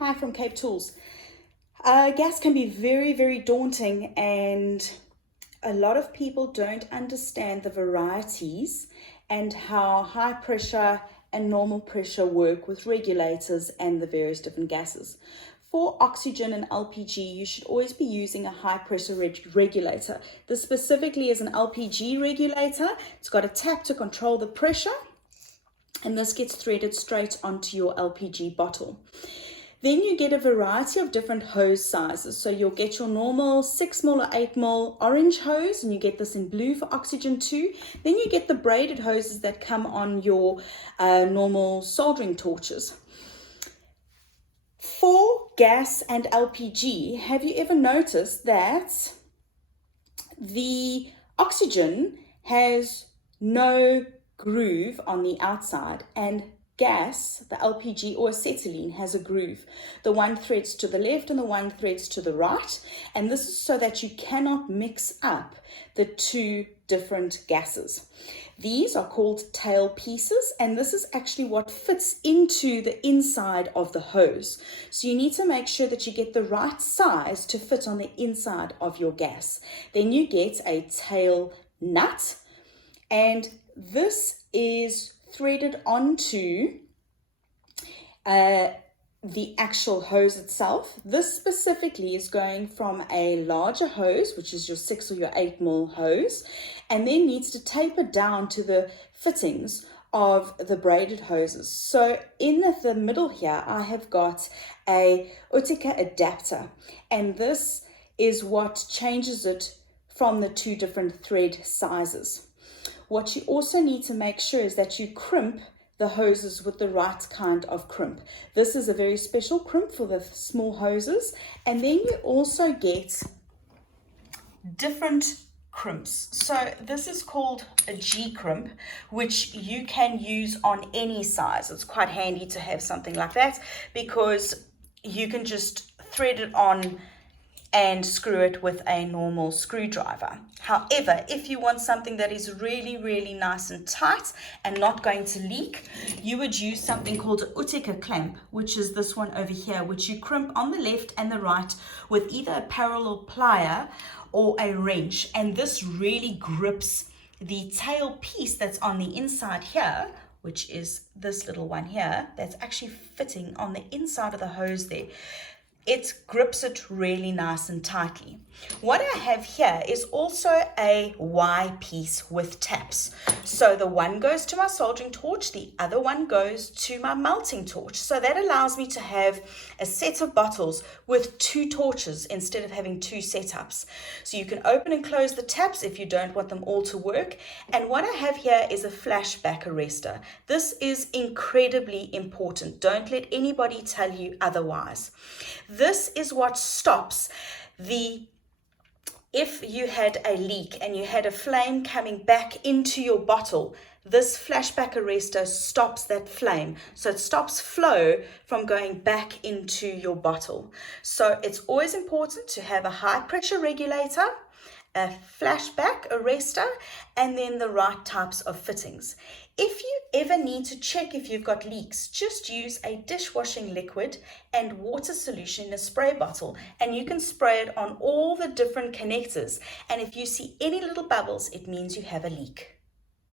Hi from Cape Tools. Gas can be very, very daunting, and a lot of people don't understand the varieties and how high pressure and normal pressure work with regulators and the various different gases. For oxygen and LPG, you should always be using a high pressure regulator. This specifically is an LPG regulator. It's got a tap to control the pressure, and this gets threaded straight onto your LPG bottle. Then you get a variety of different hose sizes. So you'll get your normal 6mm or 8mm orange hose, and you get this in blue for oxygen too. Then you get the braided hoses that come on your normal soldering torches. For gas and LPG, have you ever noticed that the oxygen has no groove on the outside, and gas, the LPG or acetylene, has a groove? The one threads to the left and the one threads to the right, and this is so that you cannot mix up the two different gases. These are called tail pieces, and this is actually what fits into the inside of the hose. So you need to make sure that you get the right size to fit on the inside of your gas. Then you get a tail nut, and this is threaded onto the actual hose itself. This specifically is going from a larger hose, which is your 6 or your 8mm hose, and then needs to taper down to the fittings of the braided hoses. So in the middle here, I have got a Utica adapter, and this is what changes it from the two different thread sizes. What you also need to make sure is that you crimp the hoses with the right kind of crimp. This is a very special crimp for the small hoses. And then you also get different crimps. So this is called a G crimp, which you can use on any size. It's quite handy to have something like that because you can just thread it on and screw it with a normal screwdriver. However, if you want something that is really, really nice and tight and not going to leak, you would use something called an Utica clamp, which is this one over here, which you crimp on the left and the right with either a parallel plier or a wrench. And this really grips the tail piece that's on the inside here, which is this little one here, that's actually fitting on the inside of the hose there. It grips it really nice and tightly. What I have here is also a Y piece with taps. So the one goes to my soldering torch, the other one goes to my melting torch. So that allows me to have a set of bottles with two torches instead of having two setups. So you can open and close the taps if you don't want them all to work. And what I have here is a flashback arrestor. This is incredibly important. Don't let anybody tell you otherwise. This is what stops if you had a leak and you had a flame coming back into your bottle, this flashback arrestor stops that flame. So it stops flow from going back into your bottle. So it's always important to have a high pressure regulator, a flashback arrestor, and then the right types of fittings. If you ever need to check if you've got leaks, just use a dishwashing liquid and water solution in a spray bottle, and you can spray it on all the different connectors. And if you see any little bubbles, it means you have a leak.